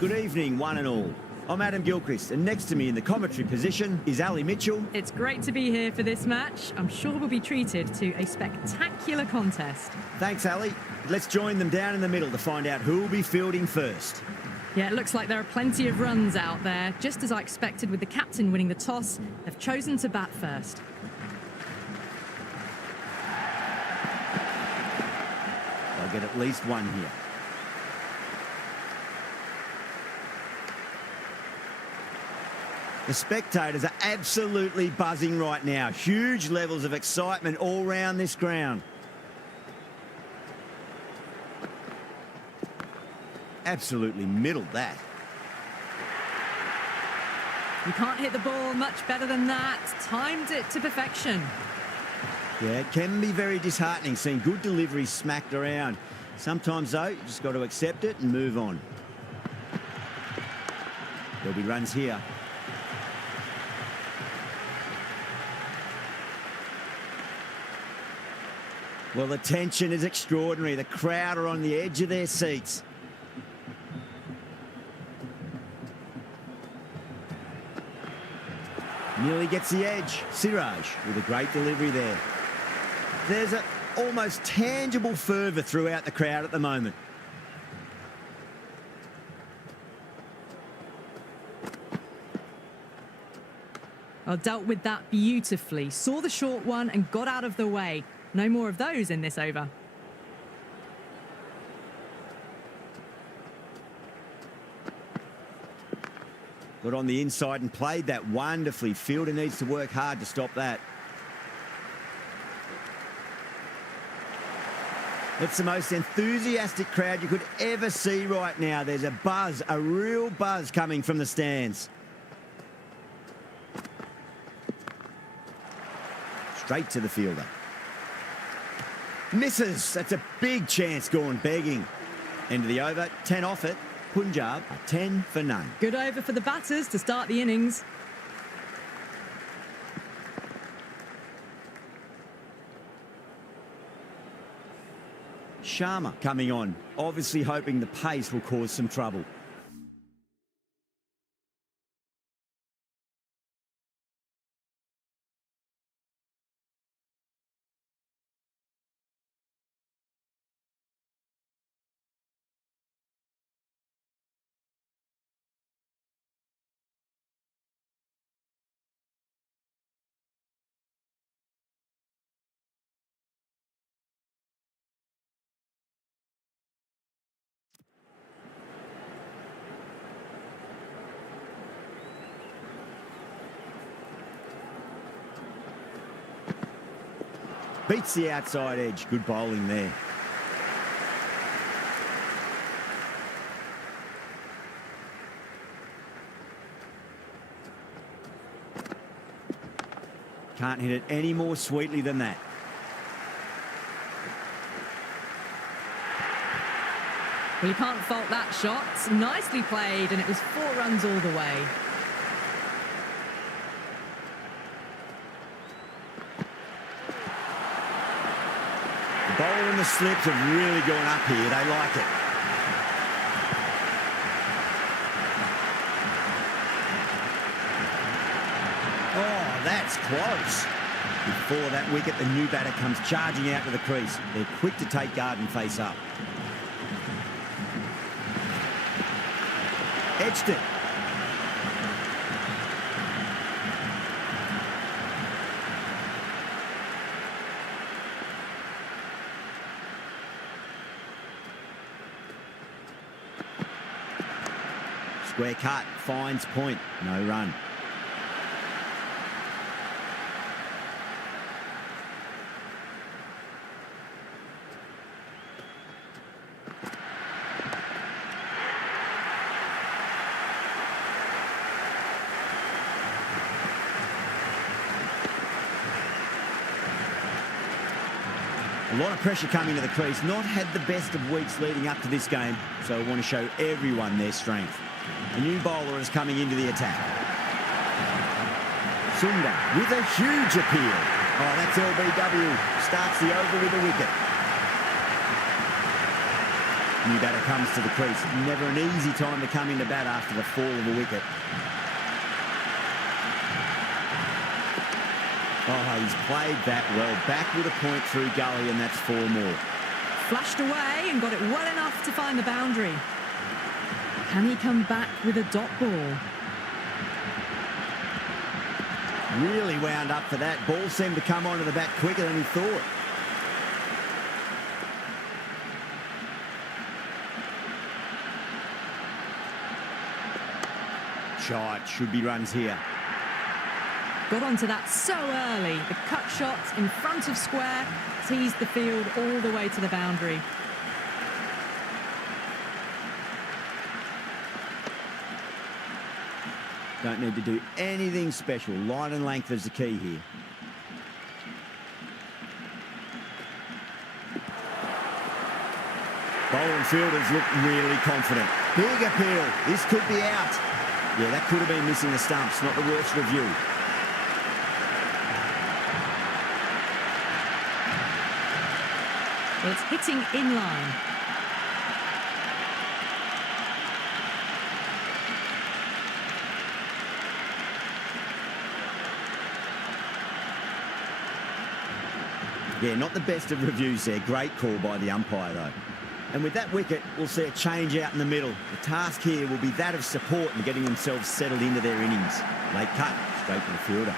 Good evening, one and all. I'm Adam Gilchrist, and next to me in the commentary position is Ali Mitchell. It's great to be here for this match. I'm sure we'll be treated to a spectacular contest. Thanks, Ali. Let's join them down in the middle to find out who will be fielding first. Yeah, it looks like there are plenty of runs out there. Just as I expected with the captain winning the toss, they've chosen to bat first. They'll get at least one here. The spectators are absolutely buzzing right now. Huge levels of excitement all round this ground. Absolutely middled that. You can't hit the ball much better than that. Timed it to perfection. Yeah, it can be very disheartening seeing good deliveries smacked around. Sometimes, though, you just got to accept it and move on. There'll be runs here. Well, the tension is extraordinary. The crowd are on the edge of their seats. Nearly gets the edge. Siraj with a great delivery there. There's an almost tangible fervour throughout the crowd at the moment. Well, dealt with that beautifully. Saw the short one and got out of the way. No more of those in this over. Got on the inside and played that wonderfully. Fielder needs to work hard to stop that. It's the most enthusiastic crowd you could ever see right now. There's a buzz, a real buzz coming from the stands. Straight to the fielder. Misses. That's a big chance gone begging. End of the over. 10 off it. Punjab, 10 for none. Good over for the batters to start the innings. Sharma coming on, obviously hoping the pace will cause some trouble. Beats the outside edge. Good bowling there. Can't hit it any more sweetly than that. Well, you can't fault that shot. Nicely played, and it was 4 runs all the way. The bowler and the slips have really gone up here. They like it. Oh, that's close. Before that wicket, the new batter comes charging out to the crease. They're quick to take guard and face up. Edged it. Square cut, finds point, no run. A lot of pressure coming to the crease. Not had the best of weeks leading up to this game, so I want to show everyone their strength. A new bowler is coming into the attack. Sundar with a huge appeal. Oh, that's LBW. Starts the over with a wicket. New batter comes to the crease. Never an easy time to come into bat after the fall of a wicket. Oh, he's played that well. Back with a point through gully, and that's 4 more. Flashed away and got it well enough to find the boundary. Can he come back with a dot ball? Really wound up for that. Ball seemed to come onto the bat quicker than he thought. Shot. Should be runs here. Got onto that so early. The cut shot in front of square teased the field all the way to the boundary. Don't need to do anything special. Line and length is the key here. Bowler and fielders look really confident. Big appeal. This could be out. Yeah, that could have been missing the stumps. Not the worst review. Well, it's hitting in line. Yeah, not the best of reviews there. Great call by the umpire, though. And with that wicket, we'll see a change out in the middle. The task here will be that of support and getting themselves settled into their innings. Late cut, straight to the fielder.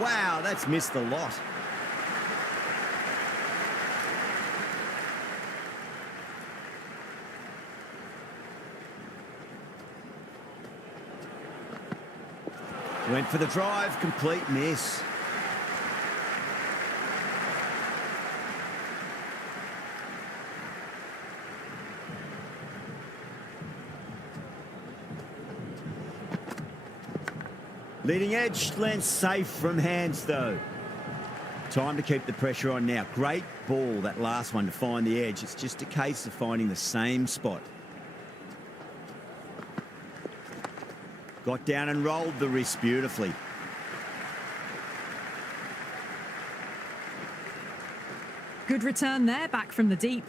Wow, that's missed the lot. Went for the drive, complete miss. Leading edge, lands safe from hands though. Time to keep the pressure on now. Great ball, that last one, to find the edge. It's just a case of finding the same spot. Got down and rolled the wrist beautifully. Good return there, back from the deep.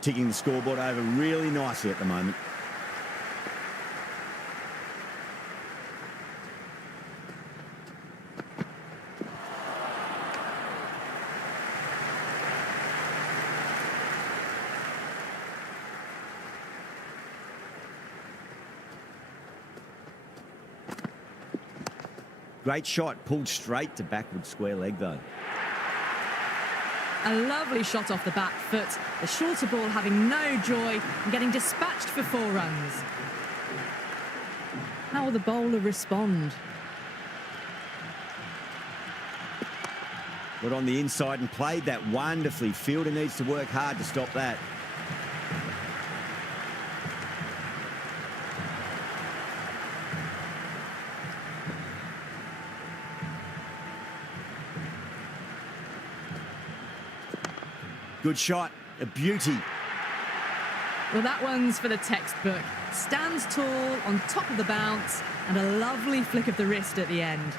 Ticking the scoreboard over really nicely at the moment. Great shot, pulled straight to backward square leg though. A lovely shot off the back foot. The shorter ball having no joy and getting dispatched for 4 runs. How will the bowler respond? Got on the inside and played that wonderfully. Fielder needs to work hard to stop that. Good shot, a beauty. Well, that one's for the textbook. Stands tall on top of the bounce and a lovely flick of the wrist at the end.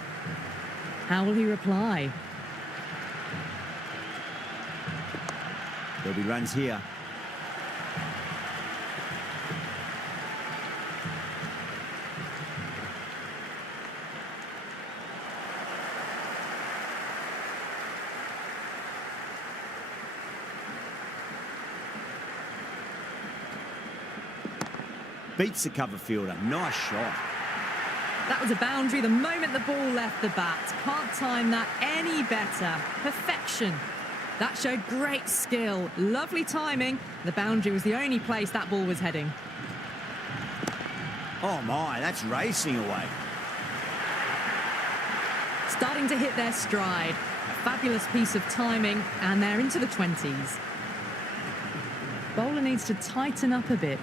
How will he reply? There'll be runs here. Beats the cover fielder. Nice shot. That was a boundary the moment the ball left the bat. Can't time that any better. Perfection. That showed great skill. Lovely timing. The boundary was the only place that ball was heading. Oh my, that's racing away. Starting to hit their stride. A fabulous piece of timing, and they're into the 20s. Bowler needs to tighten up a bit.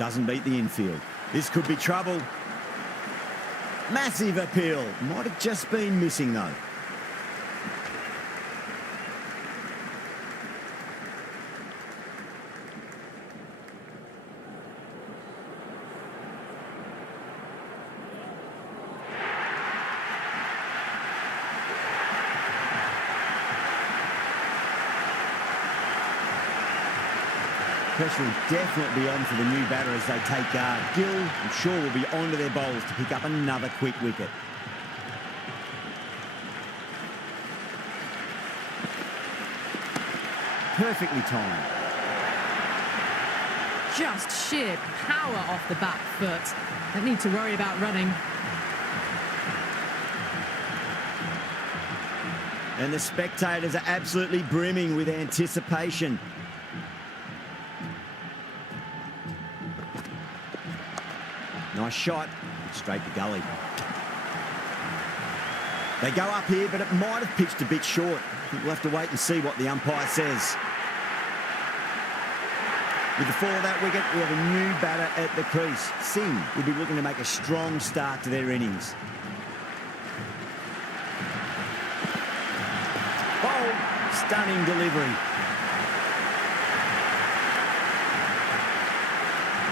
Doesn't beat the infield. This could be trouble. Massive appeal. Might have just been missing, though. Pressure will definitely be on for the new batter as they take guard. Gill, I'm sure, will be onto their bowls to pick up another quick wicket. Perfectly timed. Just sheer power off the back foot. Don't need to worry about running. And the spectators are absolutely brimming with anticipation. Nice shot, straight to gully. They go up here, but it might have pitched a bit short. We'll have to wait and see what the umpire says. With the fall of that wicket, we have a new batter at the crease. Singh will be looking to make a strong start to their innings. Bold, stunning delivery.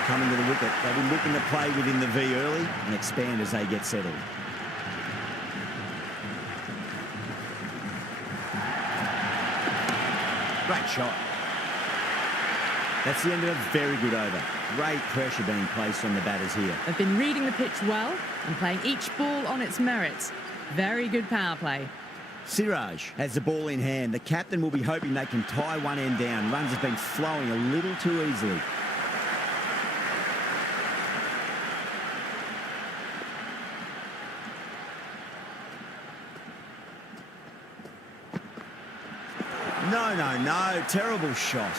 Coming to the wicket, they'll be looking to play within the V early and expand as they get settled. Great shot. That's the end of a very good over. Great pressure being placed on the batters here. They've been reading the pitch well and playing each ball on its merits. Very good power play. Siraj has the ball in hand. The captain will be hoping they can tie one end down. Runs have been flowing a little too easily. No, terrible shot.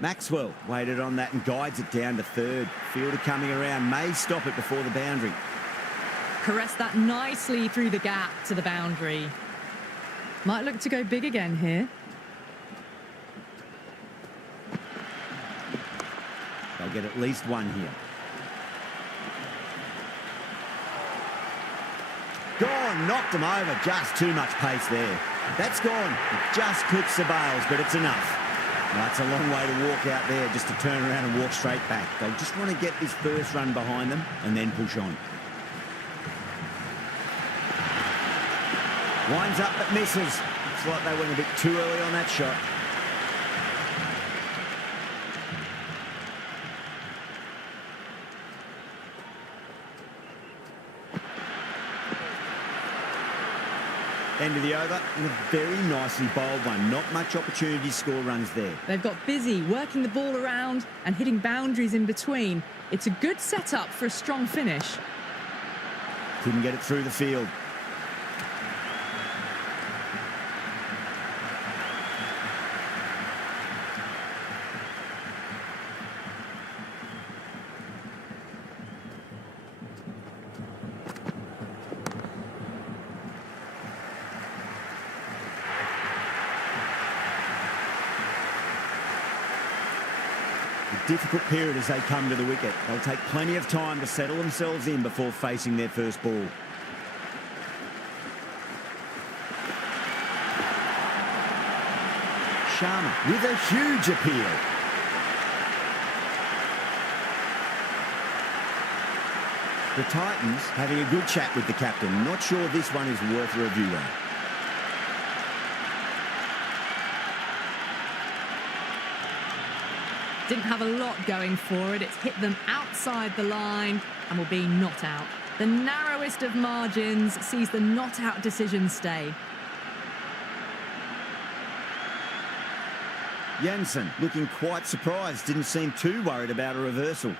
Maxwell waited on that and guides it down to third. Fielder coming around, may stop it before the boundary. Caressed that nicely through the gap to the boundary. Might look to go big again here. They'll get at least one here. Gone, knocked them over. Just too much pace there. That's gone. It just clips the bails, but it's enough. That's a long way to walk out there just to turn around and walk straight back. They just want to get this first run behind them and then push on. Winds up but misses. Looks like they went a bit too early on that shot. End of the over, and a very nicely bowled one. Not much opportunity to score runs there. They've got busy working the ball around and hitting boundaries in between. It's a good setup for a strong finish. Couldn't get it through the field. Difficult period as they come to the wicket. They'll take plenty of time to settle themselves in before facing their first ball. Sharma with a huge appeal. The Titans having a good chat with the captain. Not sure this one is worth a review though. Didn't have a lot going for it. It's hit them outside the line and will be not out. The narrowest of margins sees the not out decision stay. Jansen looking quite surprised. Didn't seem too worried about a reversal.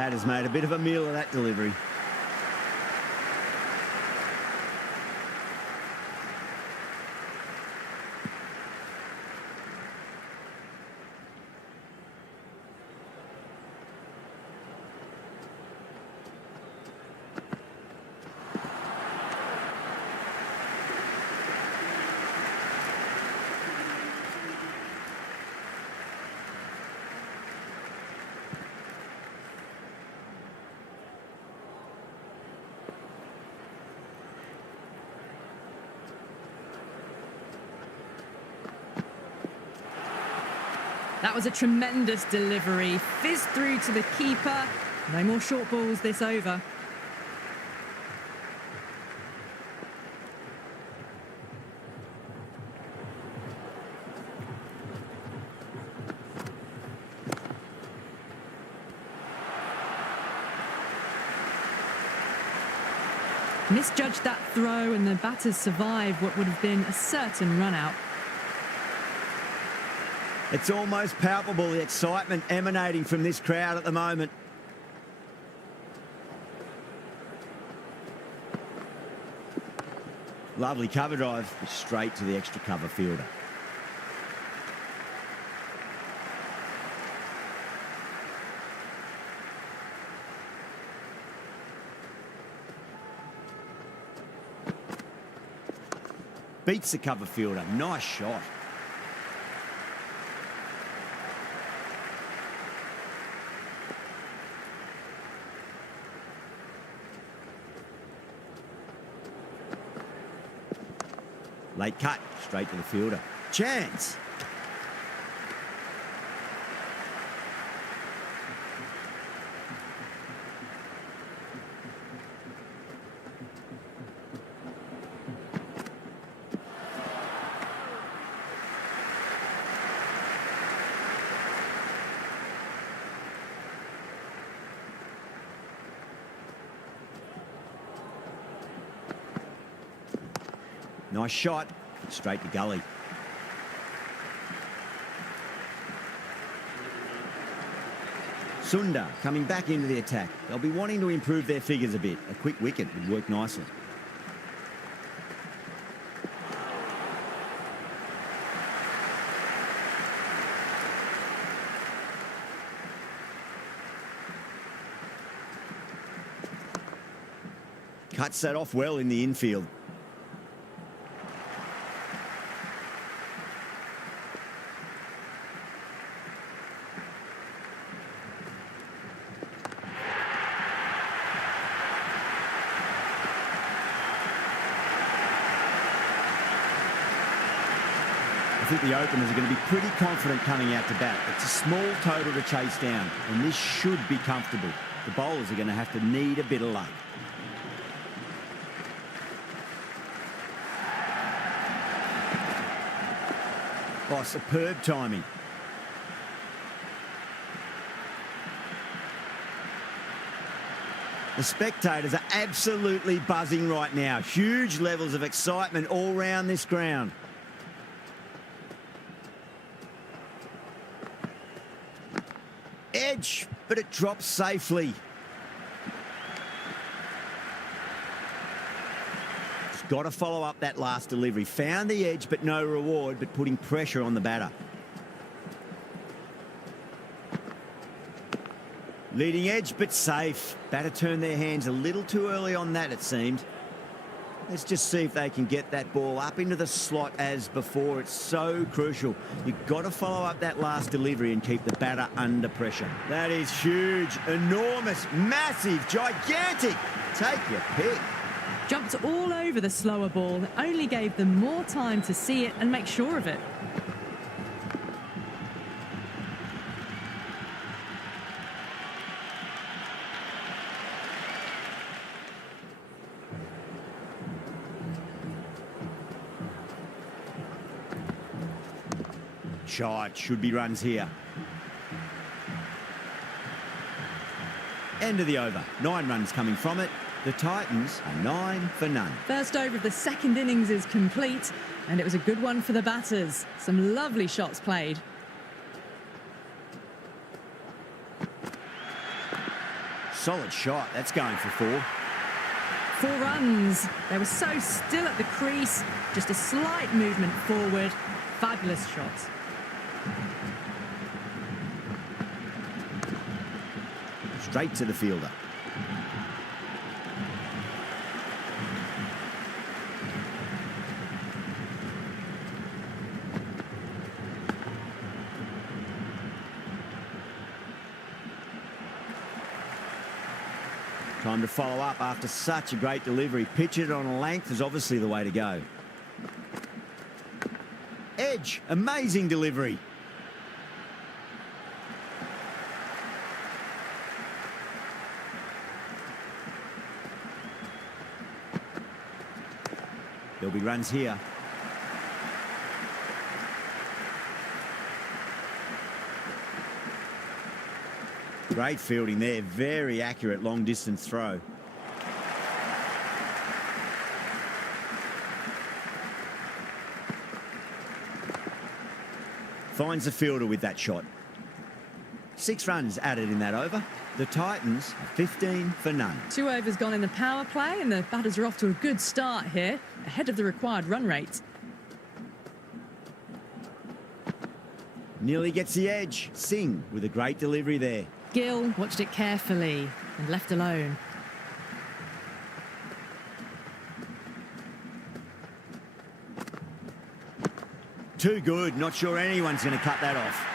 Batter's made a bit of a meal of that delivery. That was a tremendous delivery. Fizzed through to the keeper. No more short balls this over. Misjudged that throw, and the batters survived what would have been a certain run-out. It's almost palpable, the excitement emanating from this crowd at the moment. Lovely cover drive, straight to the extra cover fielder. Beats the cover fielder, nice shot. Late cut, straight to the fielder. Chance. Nice shot, straight to gully. Sunda coming back into the attack. They'll be wanting to improve their figures a bit. A quick wicket would work nicely. Cuts that off well in the infield. I think the openers are going to be pretty confident coming out to bat. It's a small total to chase down, and this should be comfortable. The bowlers are going to have to need a bit of luck. Oh, superb timing. The spectators are absolutely buzzing right now. Huge levels of excitement all round this ground. Edge, but it drops safely. Just got to follow up that last delivery. Found the edge, but no reward, but putting pressure on the batter. Leading edge, but safe. Batter turned their hands a little too early on that, it seemed. Let's just see if they can get that ball up into the slot as before. It's so crucial. You've got to follow up that last delivery and keep the batter under pressure. That is huge, enormous, massive, gigantic. Take your pick. Jumped all over the slower ball. It only gave them more time to see it and make sure of it. Shot, should be runs here. End of the over. 9 runs coming from it. The Titans are 9 for none. First over of the second innings is complete, and it was a good one for the batters. Some lovely shots played. Solid shot. That's going for 4. 4 runs. They were so still at the crease. Just a slight movement forward. Fabulous shot. Straight to the fielder. Time to follow up after such a great delivery. Pitch it on a length is obviously the way to go. Edge, amazing delivery. There'll be runs here. Great fielding there, very accurate long distance throw. Finds the fielder with that shot. 6 runs added in that over. The Titans are 15 for none. 2 overs gone in the power play, and the batters are off to a good start here, ahead of the required run rate. Nearly gets the edge. Singh with a great delivery there. Gill watched it carefully and left alone. Too good. Not sure anyone's going to cut that off.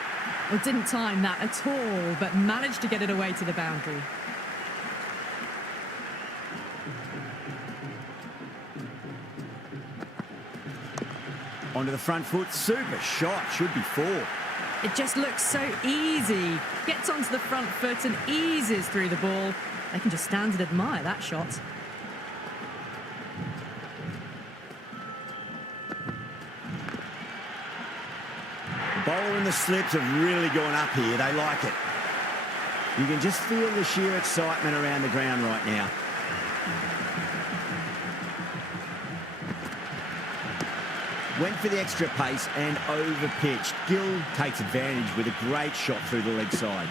Well, didn't time that at all, but managed to get it away to the boundary. Onto the front foot. Super shot. Should be 4. It just looks so easy. Gets onto the front foot and eases through the ball. They can just stand and admire that shot. The bowler and the slips have really gone up here. They like it. You can just feel the sheer excitement around the ground right now. Went for the extra pace and over-pitched. Gill takes advantage with a great shot through the leg side.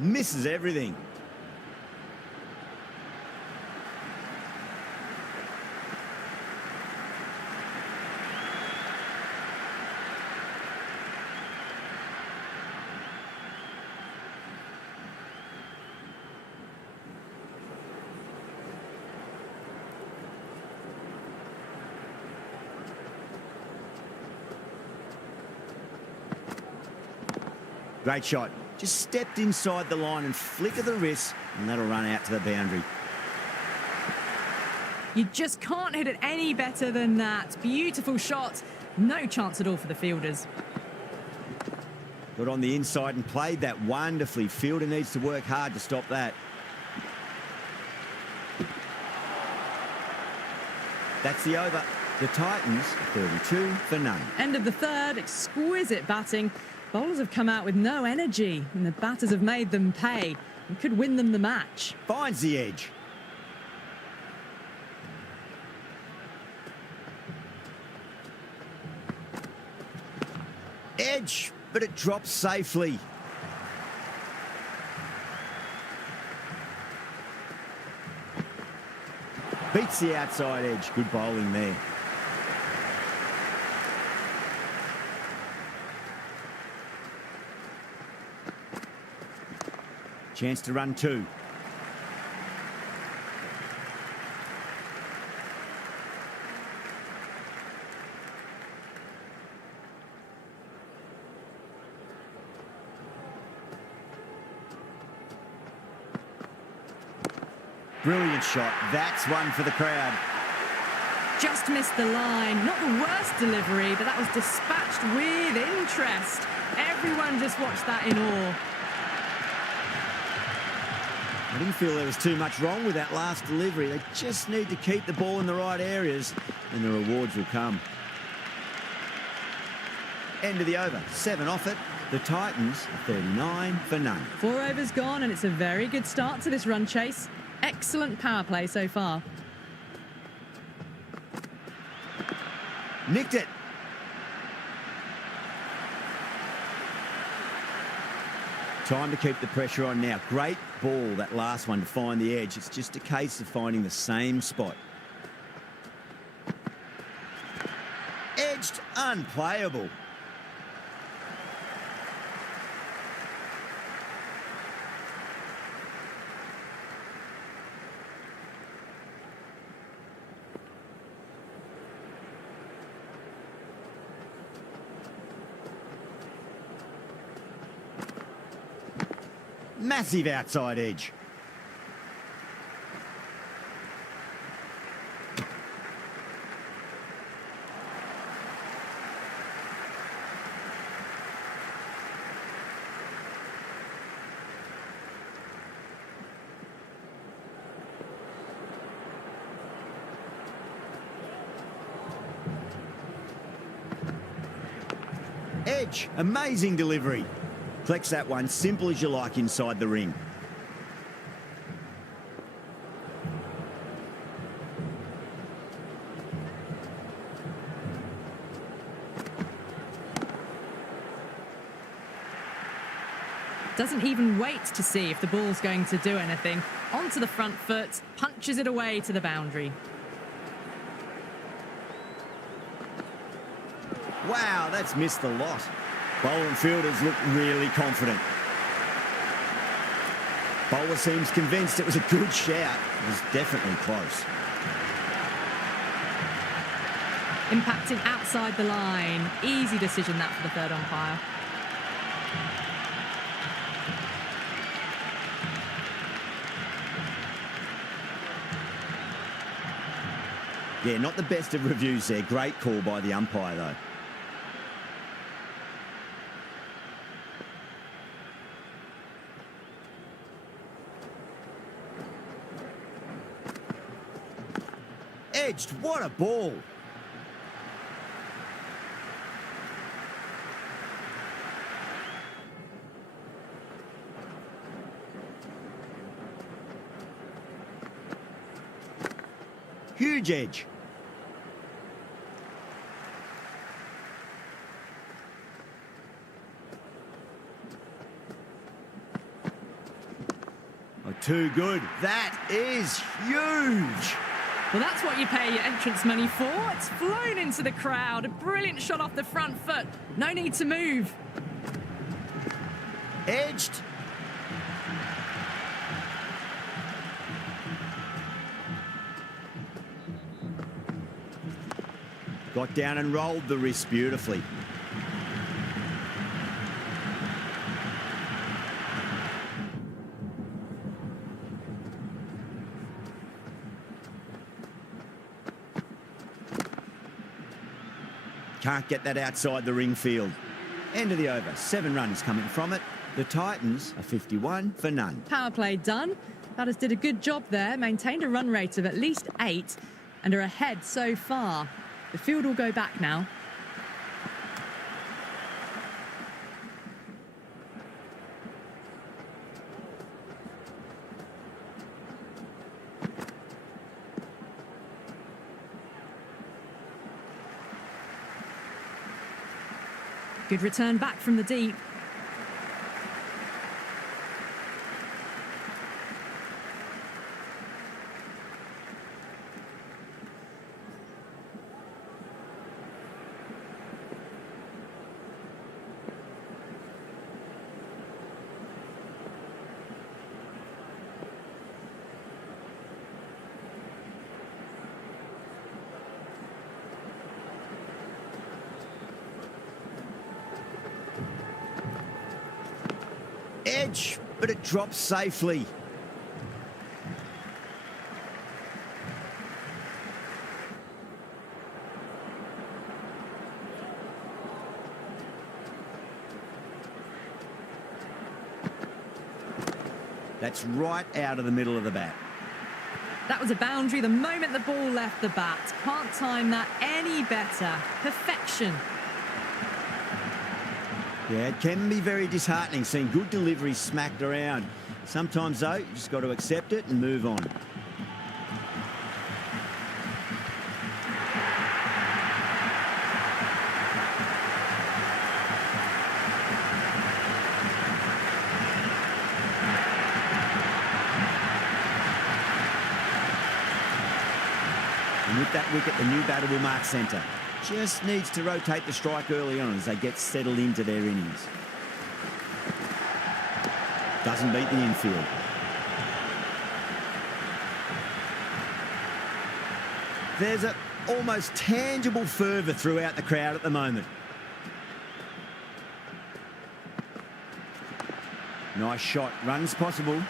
Misses everything. Great shot. Just stepped inside the line and flick of the wrist, and that'll run out to the boundary. You just can't hit it any better than that. Beautiful shot. No chance at all for the fielders. Got on the inside and played that wonderfully. Fielder needs to work hard to stop that. That's the over. The Titans, 32 for none. End of the third. Exquisite batting. Bowlers have come out with no energy, and the batters have made them pay and could win them the match. Finds the edge. Edge, but it drops safely. Beats the outside edge. Good bowling there. Chance to run 2. Brilliant shot. That's one for the crowd. Just missed the line. Not the worst delivery, but that was dispatched with interest. Everyone just watched that in awe. I didn't feel there was too much wrong with that last delivery. They just need to keep the ball in the right areas and the rewards will come. End of the over. 7 off it. The Titans are 39 for none. 4 overs gone, and it's a very good start to this run chase. Excellent power play so far. Nicked it. Time to keep the pressure on now. Great ball, that last one, to find the edge. It's just a case of finding the same spot. Edged, unplayable. Massive outside edge. Edge, amazing delivery. Flex that one, simple as you like inside the ring. Doesn't even wait to see if the ball's going to do anything. Onto the front foot, punches it away to the boundary. Wow, that's missed the lot. Bowler and fielders look really confident. Bowler seems convinced it was a good shout. It was definitely close. Impacting outside the line. Easy decision that for the third umpire. Yeah, not the best of reviews there. Great call by the umpire, though. Edged, what a ball. Huge edge. Oh, too good. That is huge. Well, that's what you pay your entrance money for. It's flown into the crowd. A brilliant shot off the front foot. No need to move. Edged. Got down and rolled the wrist beautifully. Can't get that outside the ring field. End of the over. 7 runs coming from it. The Titans are 51 for none. Power play done. Batters did a good job there, maintained a run rate of at least 8 and are ahead so far. The field will go back now. Good return back from the deep. Edge, but it drops safely. That's right out of the middle of the bat. That was a boundary the moment the ball left the bat. Can't time that any better. Perfection. Yeah, it can be very disheartening seeing good deliveries smacked around. Sometimes, though, you just got to accept it and move on. And with that wicket, the new batter will mark centre. Just needs to rotate the strike early on as they get settled into their innings. Doesn't beat the infield. There's an almost tangible fervour throughout the crowd at the moment. Nice shot. Runs possible.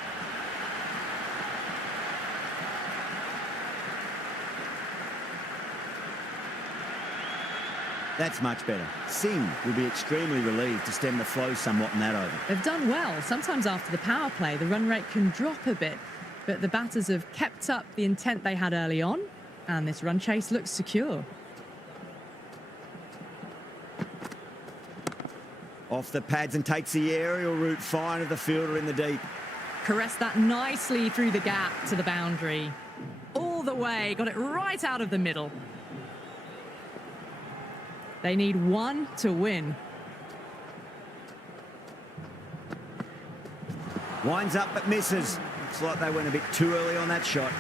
That's much better. Singh will be extremely relieved to stem the flow somewhat in that over. They've done well. Sometimes after the power play, the run rate can drop a bit, but the batters have kept up the intent they had early on, and this run chase looks secure. Off the pads and takes the aerial route fine of the fielder in the deep. Caressed that nicely through the gap to the boundary. All the way, got it right out of the middle. They need one to win. Winds up but misses. Looks like they went a bit too early on that shot.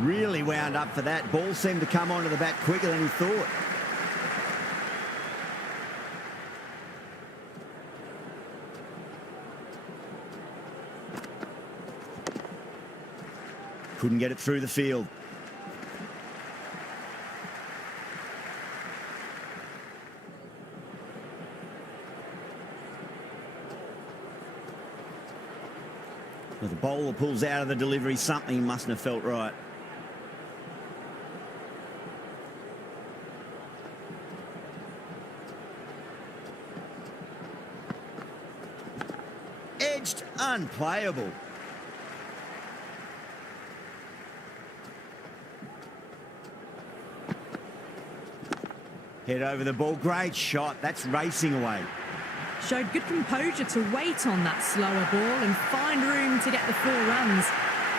Really wound up for that. Ball seemed to come onto the bat quicker than he thought. Couldn't get it through the field. Well, the bowler pulls out of the delivery. Something mustn't have felt right. Edged, unplayable. Head over the ball, great shot. That's racing away. Showed good composure to wait on that slower ball and find room to get the 4 runs.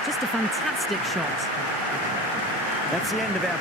Just a fantastic shot. That's the end of our...